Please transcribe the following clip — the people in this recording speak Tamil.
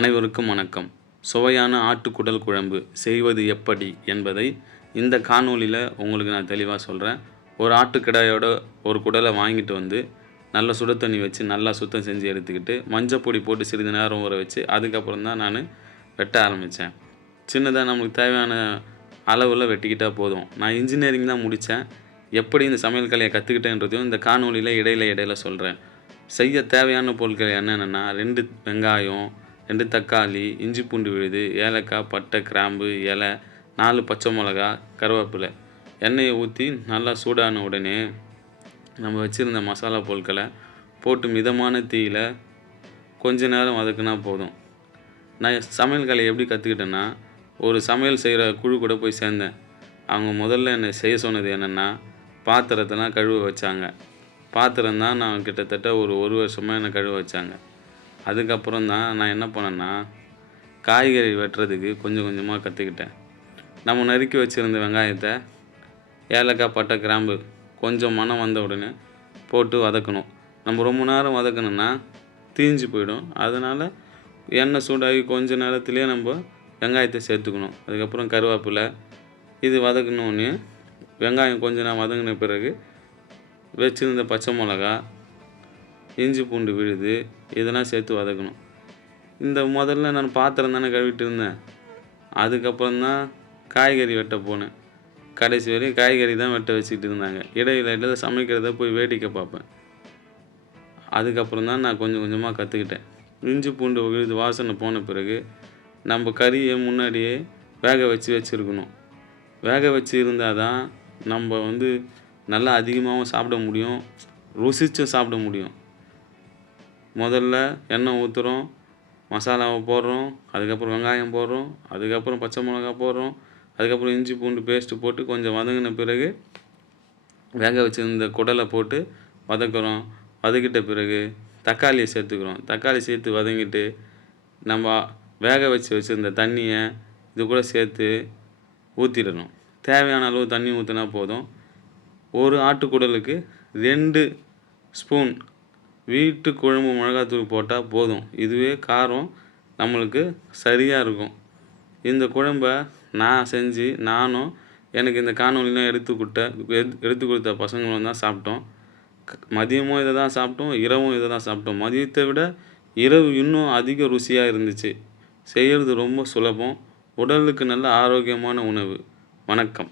அனைவருக்கும் வணக்கம். சுவையான ஆட்டுக்குடல் குழம்பு செய்வது எப்படி என்பதை இந்த காணொளியில் உங்களுக்கு நான் தெளிவாக சொல்கிறேன். ஒரு ஆட்டுக்கிடாயோட ஒரு குடலை வாங்கிட்டு வந்து நல்லா சுடு தண்ணி வச்சு நல்லா சுத்தம் செஞ்சு எடுத்துக்கிட்டு மஞ்சப்பொடி போட்டு சிறிது நேரம் ஊற வச்சு அதுக்கப்புறம் தான் நான் வெட்ட ஆரம்பித்தேன். சின்னதாக நம்மளுக்கு தேவையான அளவில் வெட்டிக்கிட்டால் போதும். நான் இன்ஜினியரிங் தான் முடித்தேன். எப்படி இந்த சமையல் கலையை கற்றுக்கிட்டேன்றதையும் இந்த காணொளியில் இடையில சொல்கிறேன். செய்ய தேவையான பொருட்கள் என்னென்னா 2 வெங்காயம், 2 தக்காளி, இஞ்சி பூண்டு விழுது, ஏலக்காய், பட்டை, கிராம்பு, இலை, 4 பச்சை மிளகா, கருவேப்பிலை. எண்ணெயை ஊற்றி நல்லா சூடான உடனே நம்ம வச்சுருந்த மசாலா பொருட்களை போட்டு மிதமான தீயில் கொஞ்ச நேரம் வதக்குனா போதும். நான் சமையல் கலையை எப்படி கற்றுக்கிட்டேன்னா, ஒரு சமையல் செய்கிற குழு கூட போய் சேர்ந்தேன். அவங்க முதல்ல என்னை செய்ய சொன்னது என்னென்னா, பாத்திரத்தெல்லாம் கழுவ வச்சாங்க. பாத்திரம் தான் நான் கிட்டத்தட்ட ஒரு வருஷமாக என்னை கழுவ வச்சாங்க. அதுக்கப்புறம் தான் நான் என்ன பண்ணேன்னா, காய்கறி வெட்டுறதுக்கு கொஞ்சம் கொஞ்சமாக கற்றுக்கிட்டேன். நம்ம நறுக்கி வச்சுருந்த வெங்காயத்தை ஏலக்காய், பட்டை, கிராம்பு கொஞ்சம் மணம் வந்த உடனே போட்டு வதக்கணும். நம்ம ரொம்ப நேரம் வதக்கணுன்னா தீஞ்சு போயிடும். அதனால் எண்ணெய் சூடாகி கொஞ்ச நேரத்துலேயே நம்ம வெங்காயத்தை சேர்த்துக்கணும். அதுக்கப்புறம் கருவேப்பிலை இது வதக்கணுன்னே வெங்காயம் கொஞ்சம் நேரம் வதங்கின பிறகு வச்சுருந்த பச்சை மிளகா, இஞ்சி பூண்டு விழுது இதெல்லாம் சேர்த்து வதக்கணும். இந்த முதல்ல நான் பாத்திரம் தானே கழுவிட்டு இருந்தேன். அதுக்கப்புறம் தான் காய்கறி வெட்ட போனேன். கடைசி வரையும் காய்கறி தான் வெட்ட வச்சுக்கிட்டு இருந்தாங்க. இடையில சமைக்கிறத போய் வேடிக்கை பார்ப்பேன். அதுக்கப்புறம் தான் நான் கொஞ்சம் கொஞ்சமாக கற்றுக்கிட்டேன். இஞ்சி பூண்டு விழுது வாசனை போன பிறகு நம்ம கறியை முன்னாடியே வேக வச்சுருக்கணும். வேக வச்சு இருந்தால் தான் நம்ம நல்லா அதிகமாகவும் சாப்பிட முடியும், ருசிச்சும் சாப்பிட முடியும். முதல்ல எண்ணெய் ஊற்றுறோம், மசாலாவை போடுறோம், அதுக்கப்புறம் வெங்காயம் போடுறோம், அதுக்கப்புறம் பச்சை மிளகா போடுறோம், அதுக்கப்புறம் இஞ்சி பூண்டு பேஸ்ட்டு போட்டு கொஞ்சம் வதங்கின பிறகு வேக வச்சுருந்த குடலை போட்டு வதக்குறோம். வதக்கிட்ட பிறகு தக்காளியை சேர்த்துக்கிறோம். தக்காளி சேர்த்து வதங்கிட்டு நம்ம வேக வச்சுருந்த தண்ணியை இது கூட சேர்த்து ஊற்றிடணும். தேவையான அளவு தண்ணி ஊற்றினா போதும். ஒரு ஆட்டுக்குடலுக்கு 2 ஸ்பூன் வீட்டு குழம்பு மிளகாத்தூள் போட்டால் போதும். இதுவே காரம் நம்மளுக்கு சரியாக இருக்கும். இந்த குழம்பை நான் செஞ்சு நானும் எனக்கு இந்த காணொலிலாம் எடுத்து கொடுத்த பசங்களும் தான் சாப்பிட்டோம். மதியமும் இதை தான் சாப்பிட்டோம், இரவும் இதை தான் சாப்பிட்டோம். மதியத்தை விட இரவு இன்னும் அதிக ருசியாக இருந்துச்சு. செய்கிறது ரொம்ப சுலபம். உடலுக்கு நல்ல ஆரோக்கியமான உணவு. வணக்கம்.